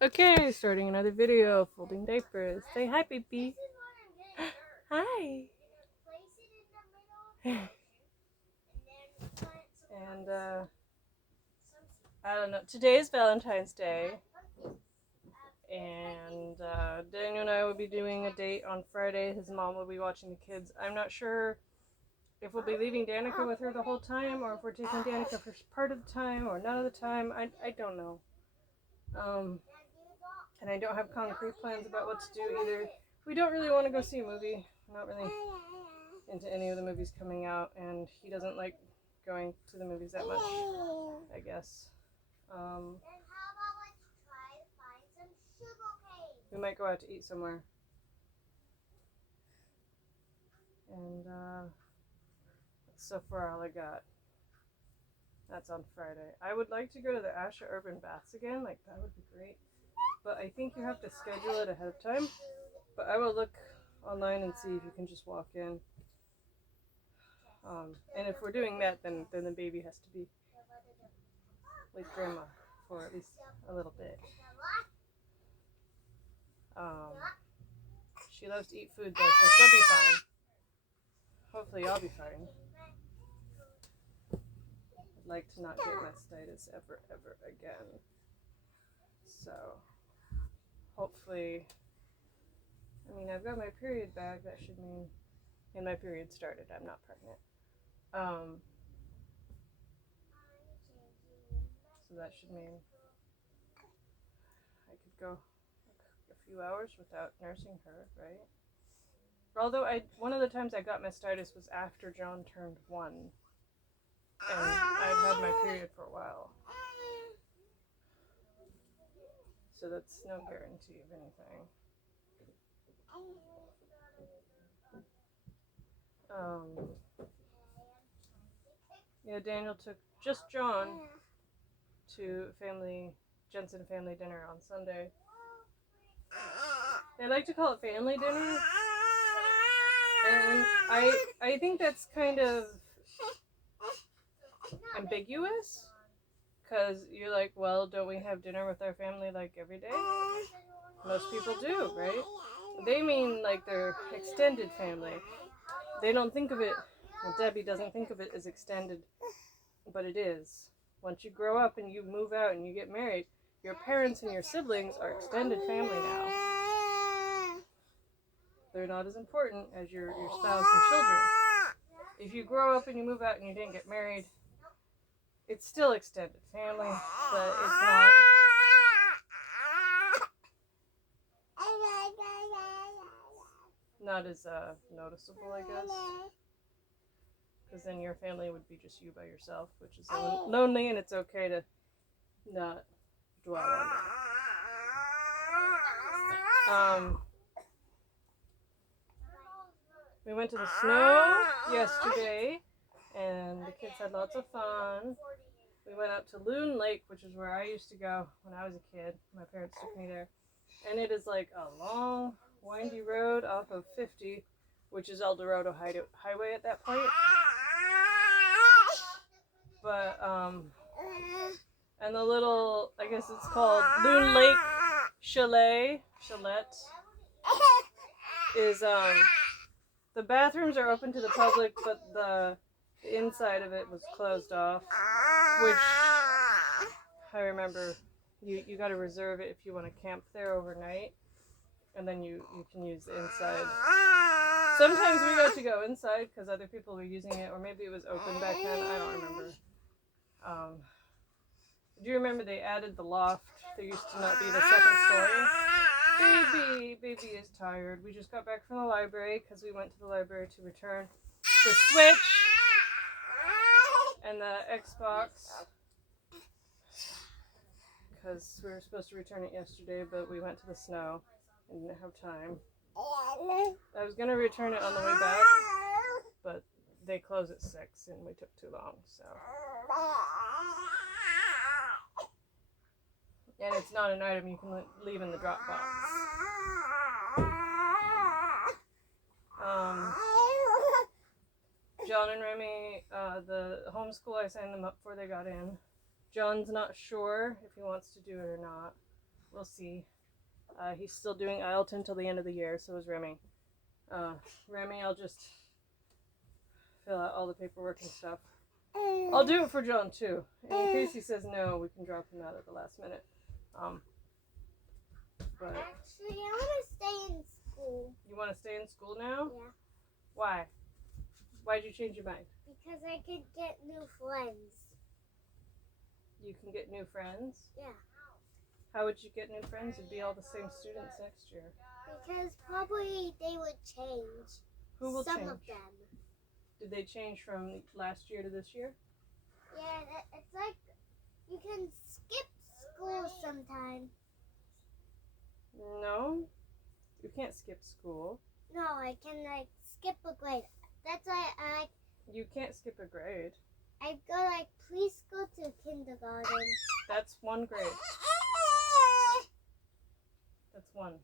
Okay, starting another video, folding diapers. Say hi, baby. Hi. And I don't know. Today is Valentine's Day, and Daniel and I will be doing a date on Friday. His mom will be watching the kids. I'm not sure if we'll be leaving Danica with her the whole time, or if we're taking Danica for part of the time, or none of the time. I don't know. And I don't have concrete plans about what to do either. We don't really want to go see a movie. Not really into any of the movies coming out, and he doesn't like going to the movies that much, I guess. We might go out to eat somewhere. And that's so far all I got. That's on Friday. I would like to go to the Asha Urban Baths again. Like, that would be great. But I think you have to schedule it ahead of time. But I will look online and see if you can just walk in. And if we're doing that, then the baby has to be with grandma for at least a little bit. She loves to eat food though, so she'll be fine. Hopefully I'll be fine. I'd like to not get mastitis ever again. So hopefully, I mean, I've got my period back. That should mean, and my period started. I'm not pregnant. So that should mean I could go a few hours without nursing her, right? Although one of the times I got mastitis was after John turned 1, and I'd had my period for a while. So that's no guarantee of anything. Yeah, Daniel took just John to Jensen family dinner on Sunday. They like to call it family dinner, and I think that's kind of ambiguous, because you're like, well, don't we have dinner with our family like every day? Most people do, right? They mean like their extended family. They don't think of it, well, Debbie doesn't think of it as extended, but it is. Once you grow up and you move out and you get married, your parents and your siblings are extended family now. They're not as important as your spouse and children. If you grow up and you move out and you didn't get married, it's still extended family, but it's not as noticeable, I guess. Because then your family would be just you by yourself, which is lonely, and it's okay to not dwell on it. We went to the snow yesterday, and the kids had lots of fun. We went out to Loon Lake, which is where I used to go when I was a kid. My parents took me there. And it is like a long, windy road off of 50, which is El Dorado Highway at that point. But, and the little, I guess it's called Loon Lake Chalet, is, the bathrooms are open to the public, but the inside of it was closed off, which I remember you got to reserve it if you want to camp there overnight, and then you can use the inside. Sometimes we got to go inside because other people were using it, or maybe it was open back then. I don't remember. Do you remember they added the loft? There used to not be the second story. Baby is tired. We just got back from the library because we went to the library to return the Switch and the Xbox, because we were supposed to return it yesterday, but we went to the snow and didn't have time. I was going to return it on the way back, but they close at 6 and we took too long, so. And it's not an item you can leave in the drop box. John and Remy, the homeschool I signed them up for, they got in. John's not sure if he wants to do it or not. we'll see. He's still doing IELTS till the end of the year, so is Remy. Remy, I'll just fill out all the paperwork and stuff. I'll do it for John too. And in case he says no, we can drop him out at the last minute. But actually, I want to stay in school. You want to stay in school now? Yeah. Why? Why'd you change your mind? Because I could get new friends. You can get new friends? Yeah. How would you get new friends? It'd be all the same students next year. Because probably they would change. Who will Some change? of them. Did they change from last year to this year? Yeah, it's like you can skip school sometime. No, you can't skip school. No, I can like skip a grade. That's why You can't skip a grade. I go like preschool to kindergarten. That's one grade. That's one.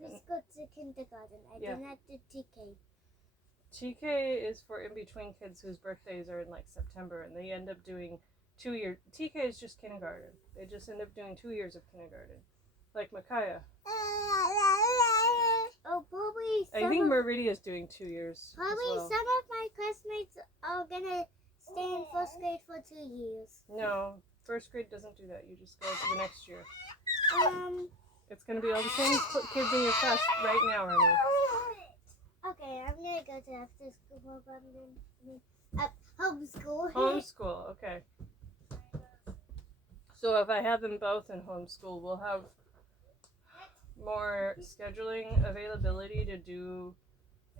Preschool to kindergarten. I Yeah. do not do TK. TK is for in between kids whose birthdays are in like September, and they end up doing 2 years. TK is just kindergarten. They just end up doing 2 years of kindergarten, like Micaiah. Oh, probably. I think Meridia's doing 2 years. Probably as well. some of my classmates are gonna stay in first grade for 2 years. No, first grade doesn't do that. You just go to the next year. It's gonna be all the same kids in your class right now, Remy. Okay, I'm gonna go to after school program then. Homeschool. Homeschool, okay. So if I have them both in homeschool, we'll have more scheduling availability to do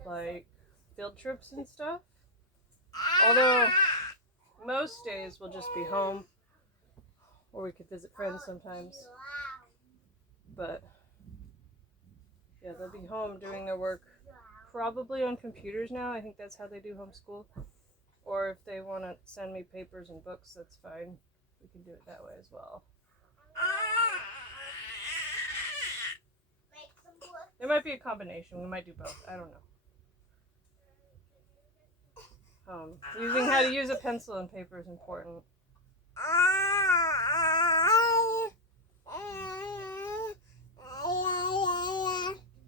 like field trips and stuff. Although most days we'll just be home, or we could visit friends sometimes. But yeah, they'll be home doing their work probably on computers now. I think that's how they do homeschool. Or if they want to send me papers and books, that's fine. We can do it that way as well. There might be a combination. We might do both. I don't know. Using how to use a pencil and paper is important.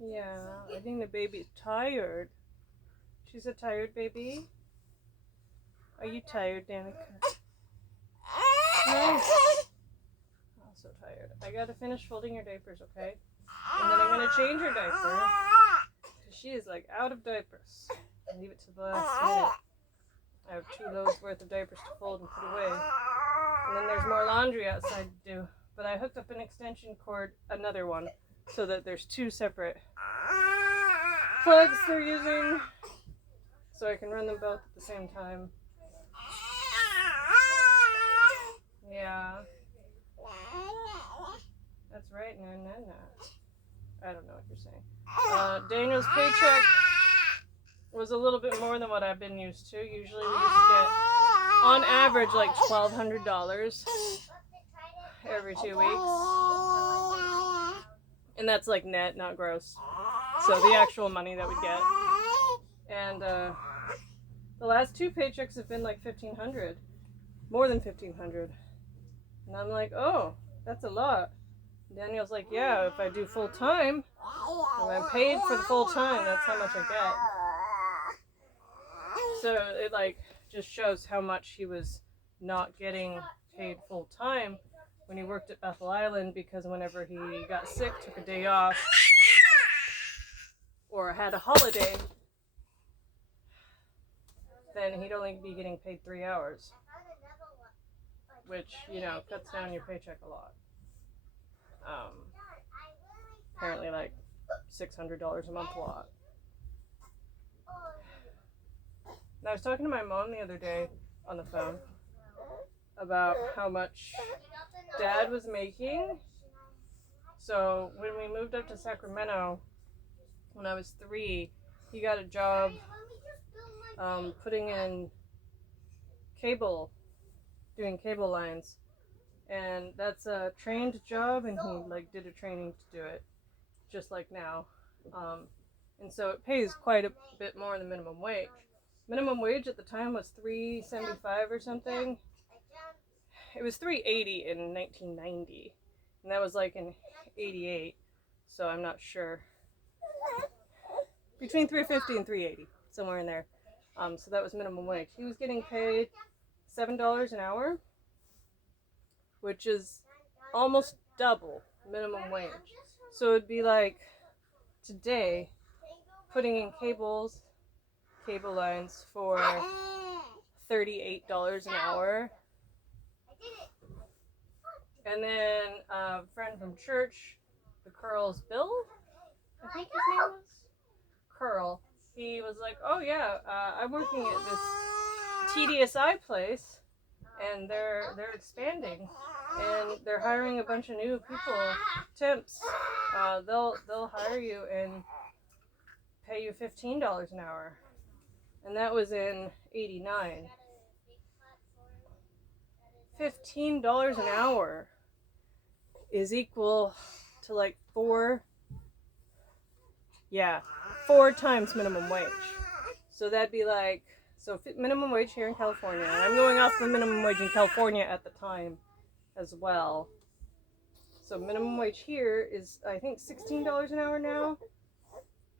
Yeah, I think the baby's tired. She's a tired baby. Are you tired, Danica? No. I'm so tired. I gotta finish folding your diapers, okay? And then I'm gonna change your diaper. She is like out of diapers. I leave it to the last minute. I have 2 loads worth of diapers to fold and put away. And then there's more laundry outside to do. But I hooked up an extension cord, another one, so that there's 2 separate plugs they're using. So I can run them both at the same time. Yeah. That's right, na. I don't know what you're saying. Daniel's paycheck was a little bit more than what I've been used to. Usually we used to get, on average, like $1,200 every 2 weeks. And that's like net, not gross. So the actual money that we get. And the last 2 paychecks have been like $1,500. More than $1,500. And I'm like, oh, that's a lot. Daniel's like, yeah, if I do full time, if I'm paid for the full time, that's how much I get. So it like just shows how much he was not getting paid full time when he worked at Bethel Island, because whenever he got sick, took a day off, or had a holiday, then he'd only be getting paid 3 hours, which, you know, cuts down your paycheck a lot. Apparently like $600 a month a lot. And I was talking to my mom the other day on the phone about how much Dad was making. So when we moved up to Sacramento, when I was 3, he got a job putting in cable, doing cable lines. And that's a trained job, and he like did a training to do it, just like now. And so it pays quite a bit more than minimum wage. Minimum wage at the time was $3.75 or something. It was $3.80 in 1990, And that was like in 88, so I'm not sure. Between $3.50 and $3.80, somewhere in there. So that was minimum wage. He was getting paid $7 an hour, which is almost double minimum wage. So it'd be like today putting in cable lines for $38 an hour. And then a friend from church, the Curl's Bill, I think his name was Curl. He was like, "Oh yeah, I'm working at this TDSI place, and they're expanding, and they're hiring a bunch of new people, temps. They'll hire you and pay you $15 an hour." And that was in 89. $15 an hour is equal to like four times minimum wage. So that'd be like, so minimum wage here in California, and I'm going off the minimum wage in California at the time as well. So minimum wage here is, I think, $16 an hour now.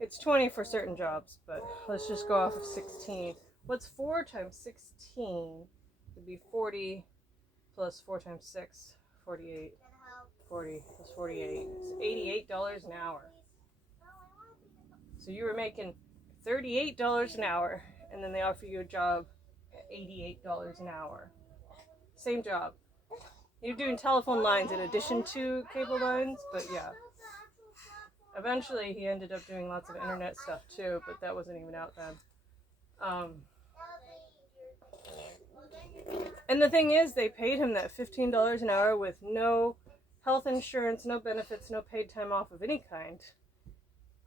It's 20 for certain jobs, but let's just go off of 16. What's 4 times 16? It'd be 40 plus 4 times 6, 48. 40 plus 48. It's $88 an hour. So you were making $38 an hour, and then they offer you a job at $88 an hour. Same job. You're doing telephone lines in addition to cable lines, but yeah. Eventually, he ended up doing lots of internet stuff too, but that wasn't even out then. And the thing is, they paid him that $15 an hour with no health insurance, no benefits, no paid time off of any kind,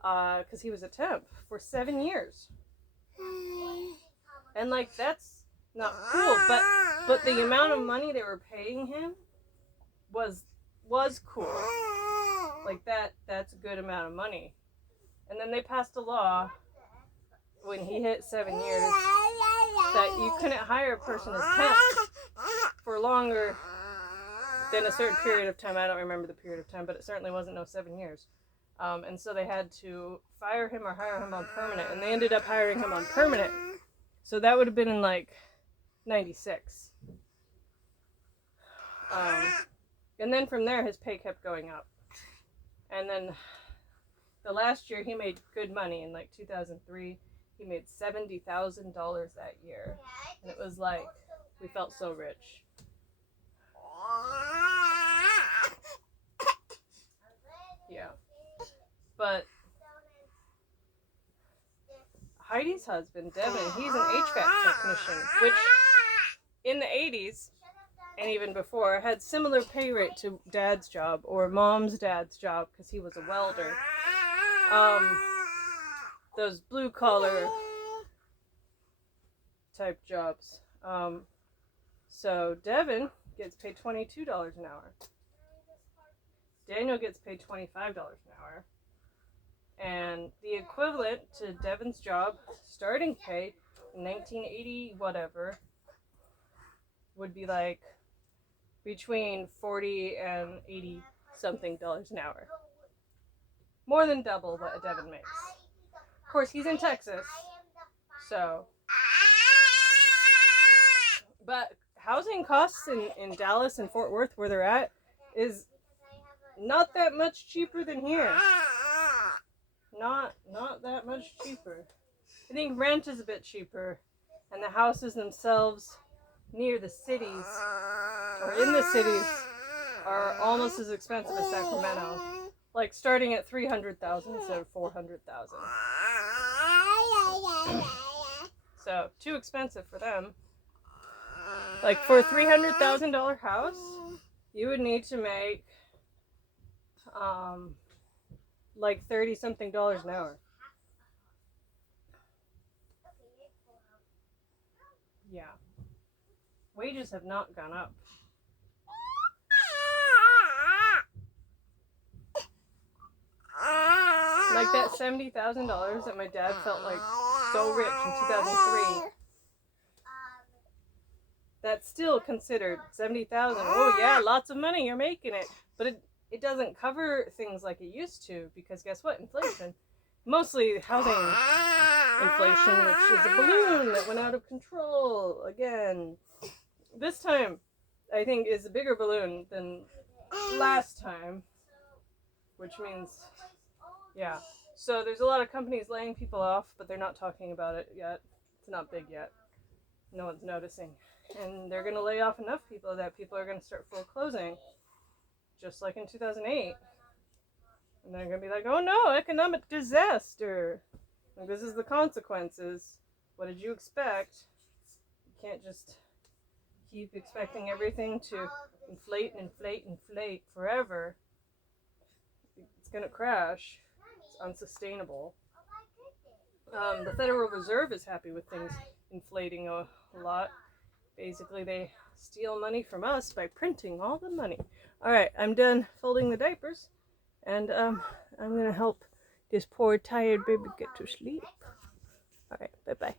because he was a temp for 7 years. And like, that's not cool, but the amount of money they were paying him was cool. Like, that's a good amount of money. And then they passed a law when he hit 7 years that you couldn't hire a person as temp for longer than a certain period of time. I don't remember the period of time, but it certainly wasn't 7 years. And so they had to fire him or hire him on permanent, and they ended up hiring him on permanent. So that would have been in like 96. And then from there, his pay kept going up. And then the last year, he made good money. In like 2003, he made $70,000 that year. And it was like, we felt so rich. Yeah. But Heidi's husband, Devin, he's an HVAC technician, which in the 80s and even before had similar pay rate to dad's job or mom's dad's job, because he was a welder. Those blue collar type jobs. So Devin gets paid $22 an hour. Daniel gets paid $25 an hour. And the equivalent to Devin's job, starting pay in 1980 whatever, would be like between 40 and 80 something dollars an hour. More than double what a Devin makes. Of course, he's in Texas, so. But housing costs in Dallas and Fort Worth, where they're at, is not that much cheaper than here. Not that much cheaper. I think rent is a bit cheaper, and the houses themselves near the cities, or in the cities, are almost as expensive as Sacramento. Like starting at $300,000 instead of $400,000. So too expensive for them. Like for a $300,000 house, you would need to make like $30-something an hour. Yeah. Wages have not gone up. Like that $70,000 that my dad felt like so rich in 2003. That's still considered $70,000. Oh yeah, lots of money, you're making it. But it doesn't cover things like it used to, because guess what? Inflation. Mostly housing inflation, which is a balloon that went out of control again. This time, I think, is a bigger balloon than last time, which means, yeah. So there's a lot of companies laying people off, but they're not talking about it yet. It's not big yet. No one's noticing. And they're going to lay off enough people that people are going to start foreclosing, just like in 2008. And they're going to be like, oh no, economic disaster. Like, this is the consequences. What did you expect? You can't just keep expecting everything to inflate and inflate and inflate forever. It's going to crash. It's unsustainable. The Federal Reserve is happy with things inflating a lot. Basically, they steal money from us by printing all the money. All right, I'm done folding the diapers, and I'm going to help this poor tired baby get to sleep. All right, bye-bye.